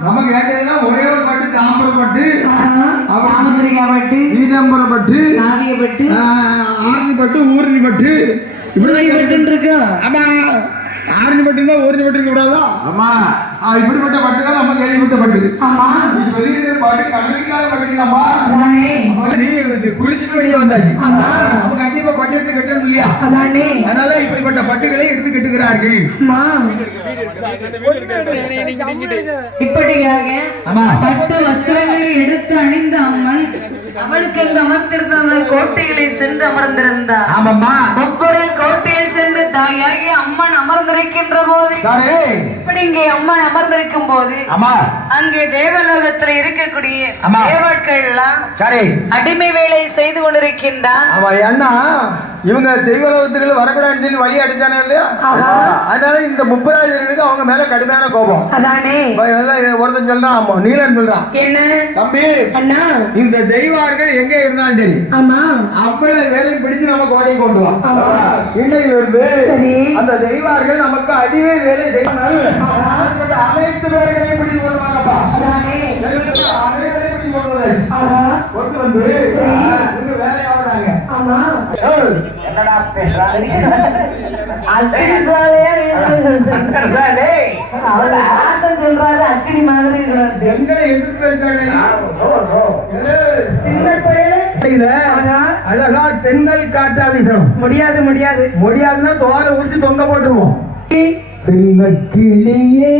நமக்கு கேட்டதுன்னா ஒரே ஒரு பட்டு தாம்பரம் பட்டு. சாமுத்திரிகா பட்டு. பீதாம்பரம் பட்டு. நாதிய பட்டு. ஆரணி பட்டு ஊரணி பட்டு. இப்படி இருக்கு? ஆமா. ஆரணி பட்டு இருந்தா ஊரணி பட்டு இருக்க கூடாதா? ஆமா. இப்படிப்பட்ட பட்டு தான் நம்ம கேள்விப்பட்ட பட்டு. ஆமா. இது வெளியே பட்டு நீ இது குளிச்சுட்டு வெளியே வந்தாச்சு. ஆமா. அப்ப கண்டிப்பா பட்டு எடுத்து இல்லையா அதானே அதனால இப்படிப்பட்ட பட்டுகளை எடுத்து கட்டுகிறார்கள் அம்மா இப்படியாக ஆமா பட்டு வஸ்திரங்களை எடுத்து அணிந்த அம்மன் அவளுக்கு என்று அமர்ந்திருந்த கோட்டையிலே சென்று அமர்ந்திருந்தார் ஆமாம்மா. ஒவ்வொரு கோட்டையில் சென்று தாயாகி அம்மன் அமர்ந்திருக்கின்ற போது இப்படி இங்கே அம்மன் அமர்ந்திருக்கும் போது அங்கே தேவலோகத்துல இருக்கக்கூடிய ஆமா. தேவர்கள் எல்லாம் சாரே. அடிமை வேலை செய்து கொண்டிருக்கின்றான். ஆமா அண்ணா இவங்க தெய்வலோகத்துக்கு வரக்கூடாதுன்னு சொல்லி வழி அடிச்சானே இல்லையா? அதனால இந்த முப்பராஜர்களுக்கு அவங்க மேல கடுமையான கோபம். அதானே. ஒருத்தன் சொல்றான் ஆமா நீலன் சொல்றான். என்ன? தம்பி அண்ணா. இந்த தெய்வார்கள் எங்க இருந்தாலும் சரி. ஆமா. அவ்வளவு வேலையும் பிடிச்சு நம்ம கோடையை கொண்டு வா. இருந்து அந்த தெய்வார்கள் நமக்கு அடிவே வேலை செய்யணும் அனைத்து வேலைகளையும் பிடிச்சு கொண்டு வாங்கப்பா அனைவரையும் பிடிச்சு கொண்டு வந்தாச்சு. கொண்டு வந்து இவங்க வேலையாவறாங்க என்னடா அச்சடி மாதிரி அழகா தென்னல் காட்டா வீசணும் முடியாது முடியாது முடியாதுன்னா தோலை உரிச்சு தொங்க போட்டுருவோம் சின்ன கிளியே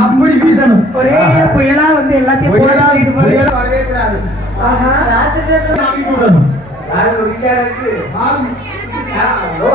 அப்படி வீசணும் ஒரே புயலா வந்து எல்லாத்தையும் வரவே கூடாது சாமி விடணும். அது ஒரு விஷயம் இருக்கு. சாமி. ஆ, நோ,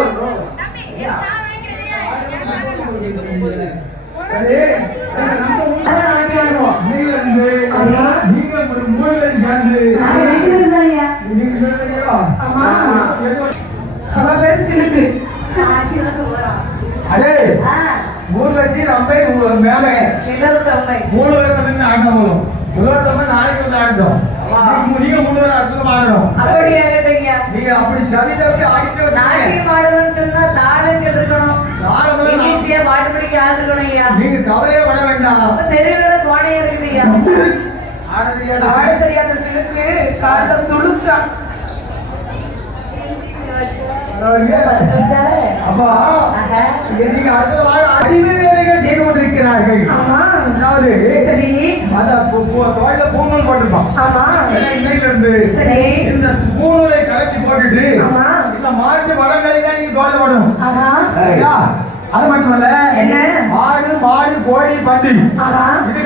நோ. சரி, நம்ம ஊர்ல நீங்க இருந்து, நீங்க ஒரு மூலையில சேர்ந்து, நீங்க வந்து ஆட்டம் வரும் இன்னொருத்தவங்க நாளைக்கு வந்து ஆட்டம் நீங்க மூணு பேர் அற்புதம் ஆடணும் நீங்க அப்படி சதி தப்பி ஆடிட்டு வந்தீங்க. தாளம் நீங்க கவலையே பட வேண்டாம். தெரியாது. அப்பா நீங்க அற்புதமாக அடிமை வேலைகள் செய்து கொண்டிருக்கிறார்கள். அதாவது அந்த பூ- பூ- தோல்ல பூநூல் போட்டிருப்பான். இன்னையில இருந்து இந்த பூநூலை கலட்டி போட்டுட்டு இந்த மாட்டு வளங்களை தான் நீங்க தோல்ல போடணும். சரியா? அது மட்டுமல்ல என்ன? ஆடு மாடு கோழி பன்றி. இது